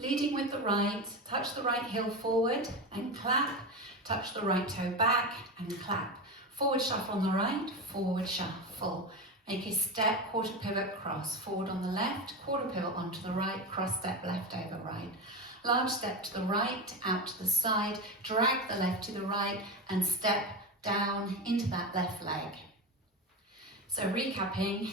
Leading with the right, touch the right heel forward and clap, touch the right toe back and clap. Forward shuffle on the right, forward shuffle. Make a step, quarter pivot, cross. Forward on the left, quarter pivot onto the right, cross step left over right. Large step to the right, out to the side, drag the left to the right and step down into that left leg. So recapping,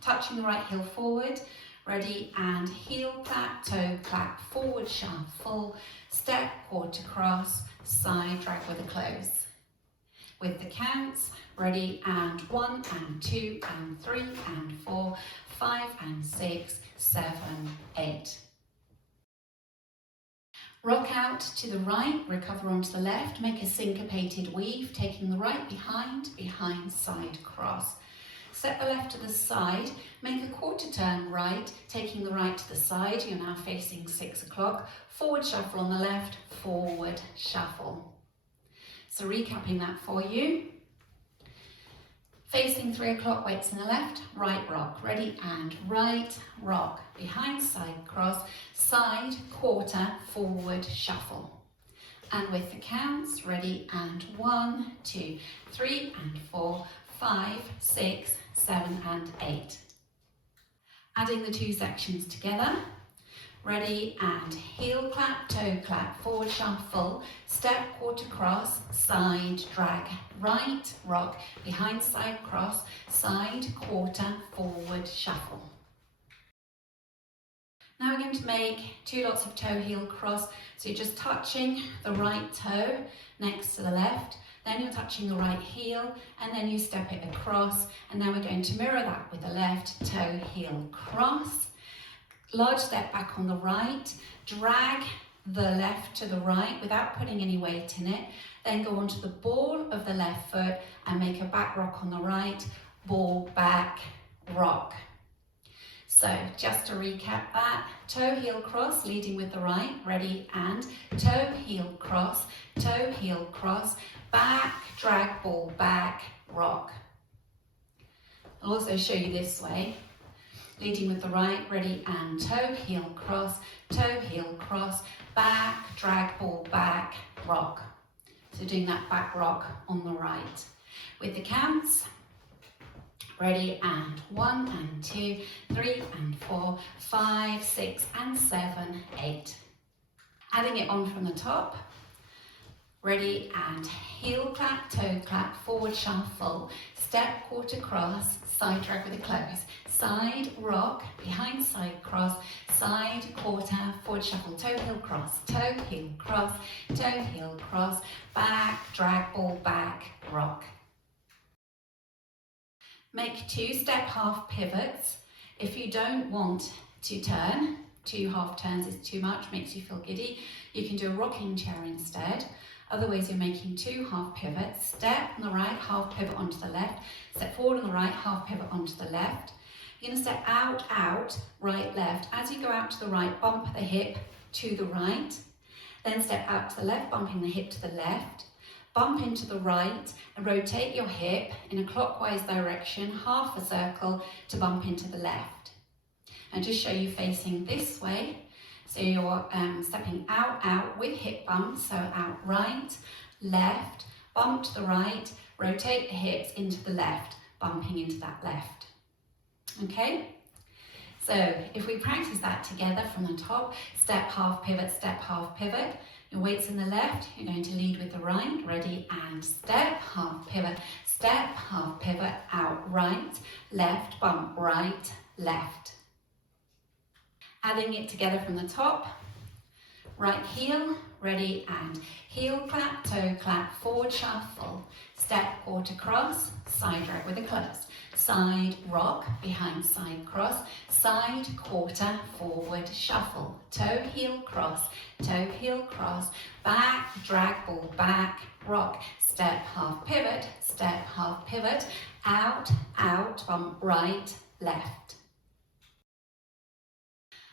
touching the right heel forward, ready, and heel clap, toe clap, forward shuffle, step, quarter cross, side drag with a close. With the counts, ready, and 1 and 2 and 3 and 4, 5 and 6, 7, 8. Rock out to the right, recover onto the left, make a syncopated weave, taking the right behind, side cross. Step the left to the side, make a quarter turn right, taking the right to the side, you're now facing 6 o'clock, forward shuffle on the left, forward shuffle. So recapping that for you. Facing 3 o'clock, weights in the left, right rock, ready, and right rock, behind side cross, side, quarter, forward shuffle. And with the counts, ready, and 1, 2, 3 and 4, 5, 6, 7 and 8. Adding the two sections together. Ready, and heel clap, toe clap, forward shuffle, step, quarter cross, side drag, right rock, behind side cross, side, quarter, forward shuffle. Now we're going to make 2 lots of toe heel cross. So you're just touching the right toe next to the left, then you're touching the right heel, and then you step it across, and now we're going to mirror that with the left toe heel cross. Large step back on the right, drag the left to the right without putting any weight in it, then go onto the ball of the left foot and make a back rock on the right, ball, back, rock. So just to recap that, toe heel cross, leading with the right, ready, and toe heel cross, back, drag, ball, back, rock. I'll also show you this way. Leading with the right, ready, and toe heel cross, back, drag, ball, back, rock. So doing that back rock on the right. With the counts, ready, and 1 and 2, 3 and 4, 5, 6 and 7, 8. Adding it on from the top. Ready, and heel clap, toe clap, forward shuffle, step, quarter cross, side drag with a close, side rock, behind side cross, side, quarter, forward shuffle, toe heel cross, back, drag, ball, back, rock. Make 2 step half pivots. If you don't want to turn, 2 half turns is too much, makes you feel giddy, you can do a rocking chair instead. Otherwise, you're making 2 half pivots. Step on the right, half pivot onto the left. Step forward on the right, half pivot onto the left. You're going to step out, out, right, left. As you go out to the right, bump the hip to the right. Then step out to the left, bumping the hip to the left. Bump into the right and rotate your hip in a clockwise direction, half a circle to bump into the left. And just show you facing this way. So you're stepping out, out with hip bumps, so out right, left, bump to the right, rotate the hips into the left, bumping into that left. Okay? So if we practice that together from the top, step, half pivot, your weight's in the left, you're going to lead with the right, ready, and step, half pivot, out right, left, bump, right, left. Adding it together from the top, right heel, ready, and heel clap, toe clap, forward shuffle, step, quarter cross, side drag with a close, side rock, behind side cross, side, quarter, forward shuffle, toe heel cross, back, drag, ball, back, rock, step, half pivot, out, out, bump, right, left.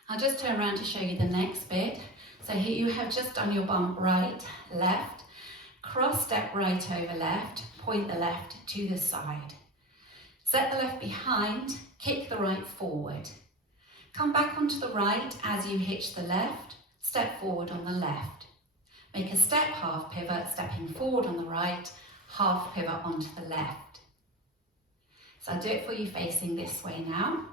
I'll just turn around to show you the next bit. So here you have just done your bump right, left, cross step right over left, point the left to the side. Set the left behind, kick the right forward. Come back onto the right as you hitch the left, step forward on the left. Make a step half pivot, stepping forward on the right, half pivot onto the left. So I'll do it for you facing this way now.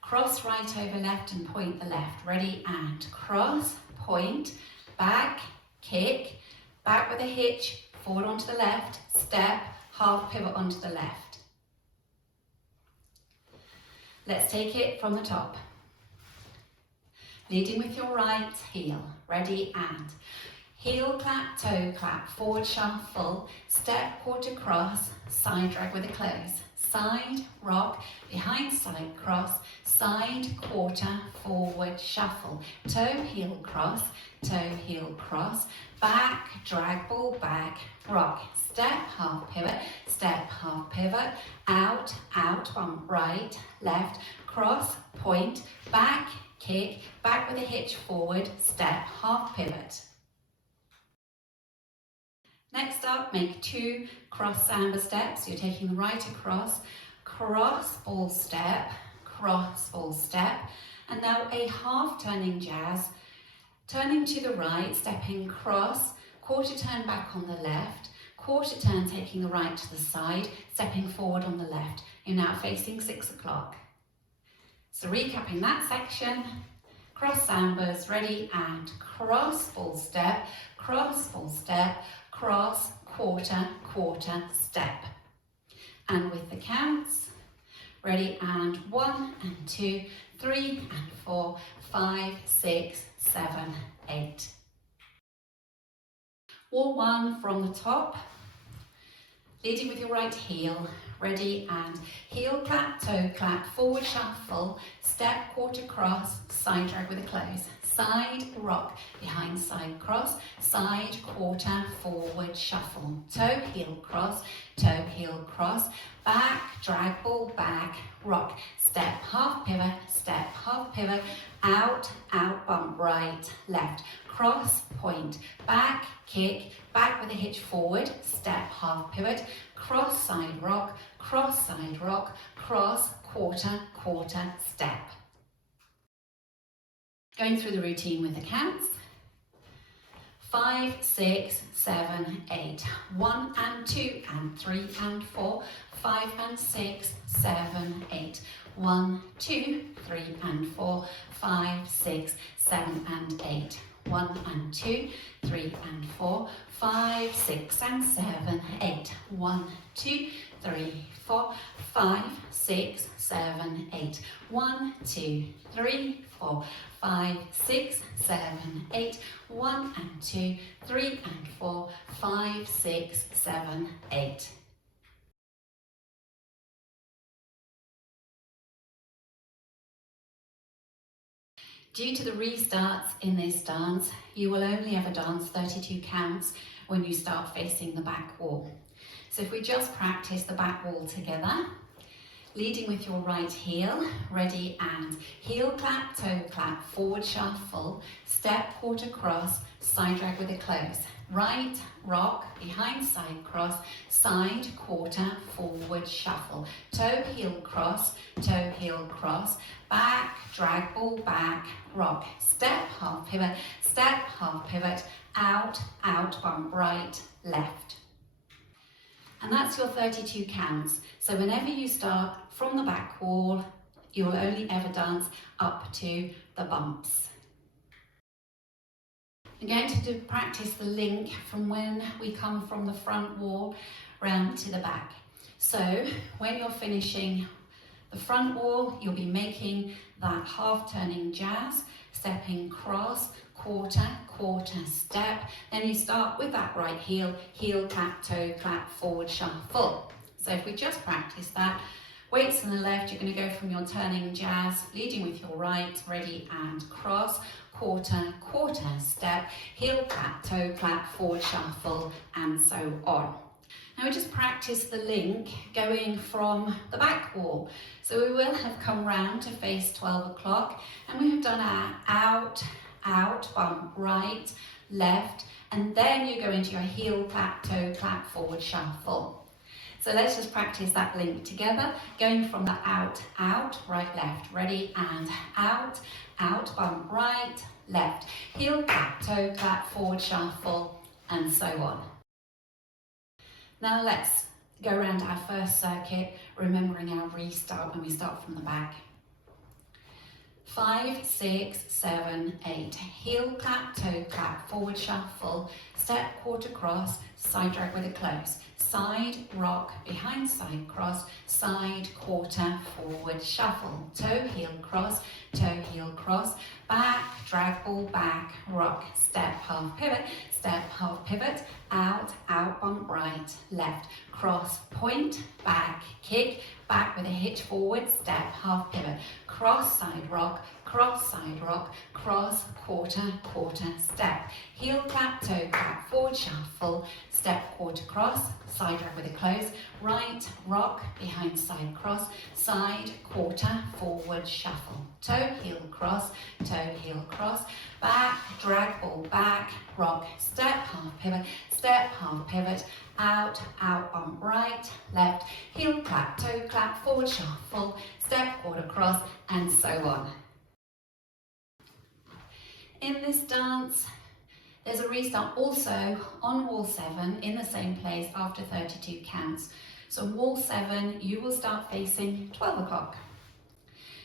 Cross right over left and point the left. Ready, and cross, point, back, kick, back with a hitch, forward onto the left, step, half pivot onto the left. Let's take it from the top. Leading with your right heel. Ready, and heel clap, toe clap, forward shuffle, step, quarter cross, side drag with a close. Side, rock, behind side cross, side, quarter, forward shuffle. Toe, heel cross, back, drag, ball back, rock. Step, half pivot, out, bump right, left, cross, point, back, kick, back with a hitch forward, step, half pivot. Next up, make 2 cross samba steps. You're taking the right across, cross, ball step, and now a half turning jazz, turning to the right, stepping cross, quarter turn back on the left, quarter turn taking the right to the side, stepping forward on the left. You're now facing 6 o'clock. So recapping that section, cross sambas, ready, and cross, ball step, cross, quarter, step. And with the counts, ready, and 1 and 2, 3 and 4, 5, 6, 7, 8. Wall 1 from the top, leading with your right heel, ready, and heel clap, toe clap, forward shuffle, step, quarter cross, side drag with a close. Side, rock, behind side cross, side, quarter, forward shuffle. Toe, heel cross, back, drag, ball back, rock. Step, half pivot, out, bump right, left. Cross, point, back, kick, back with a hitch forward, step, half pivot, cross, side, rock, cross, quarter, step. Going through the routine with the counts. 5, 6, 7, 8. 1 and 2 and 3 and 4. 5 and 6, 7, 8. 1, 2, 3 and 4. 5, 6, 7 and 8. 1 and 2, 3 and 4. 5, 6 and 7, 8. 1, 2, 3, 4. 5, 6, 7, 8. 1, 2, 3, 4. 5, 6, 7, 8. 1 and 2, 3 and 4. 5, 6, 7, 8. Due to the restarts in this dance, you will only ever dance 32 counts when you start facing the back wall. So if we just practice the back wall together, leading with your right heel, ready, and heel clap, toe clap, forward shuffle, step, quarter cross, side drag with a close. Right, rock, behind side cross, side, quarter, forward shuffle. Toe, heel cross, back, drag, ball back, rock. Step, half pivot, out, bump right, left. And that's your 32 counts. So whenever you start from the back wall, you will only ever dance up to the bumps. I'm going to practice the link from when we come from the front wall round to the back. So when you're finishing the front wall, you'll be making that half turning jazz, stepping cross, quarter, step. Then you start with that right heel, heel clap, toe clap, forward shuffle. So if we just practice that, weights on the left, you're going to go from your turning jazz, leading with your right, ready, and cross, quarter, step, heel clap, toe clap, forward shuffle, and so on. Now we just practice the link going from the back wall. So we will have come round to face 12 o'clock, and we have done our out, bump right, left, and then you go into your heel clap, toe clap, forward shuffle. So let's just practice that link together, going from the out, out, right, left. Ready? And out, out, bump right, left. Heel clap, toe clap, forward shuffle, and so on. Now let's go around our first circuit, remembering our restart when we start from the back. 5, 6, 7, 8. Heel clap, toe clap, forward shuffle, step, quarter cross, side drag with a close. Side, rock, behind side cross, side, quarter, forward shuffle. Toe, heel cross, back, drag ball, back, rock, step, half pivot, out, out, bump right, left, cross, point, back, kick, back with a hitch forward, step, half pivot, cross, side rock, cross, quarter, quarter, step, heel clap, toe clap, forward shuffle, step, quarter cross, side drag with a close, right, rock, behind side cross, side, quarter, forward shuffle, toe, heel cross, back, drag ball, back, rock, step, half pivot, out, out, bump right, left, heel clap, toe clap, forward shuffle, step, quarter cross, and so on. In this dance, there's a restart also on wall 7 in the same place after 32 counts. So wall 7, you will start facing 12 o'clock.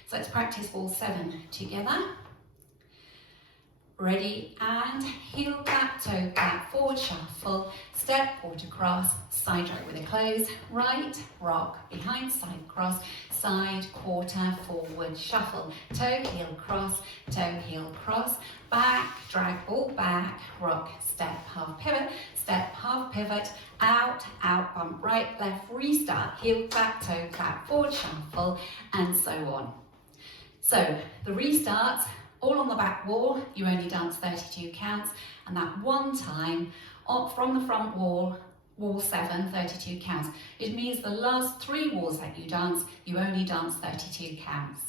So let's practice wall 7 together. Ready, and heel clap, toe clap, forward shuffle, step, quarter cross, side drag with a close, right, rock, behind side cross, side, quarter, forward shuffle, toe, heel cross, back, drag ball, back, rock, step, half pivot, out, out, bump right, left, restart, heel clap, toe clap, forward shuffle, and so on. So the restarts, all on the back wall, you only dance 32 counts, and that one time up from the front wall, wall 7, 32 counts. It means the last 3 walls that you dance, you only dance 32 counts.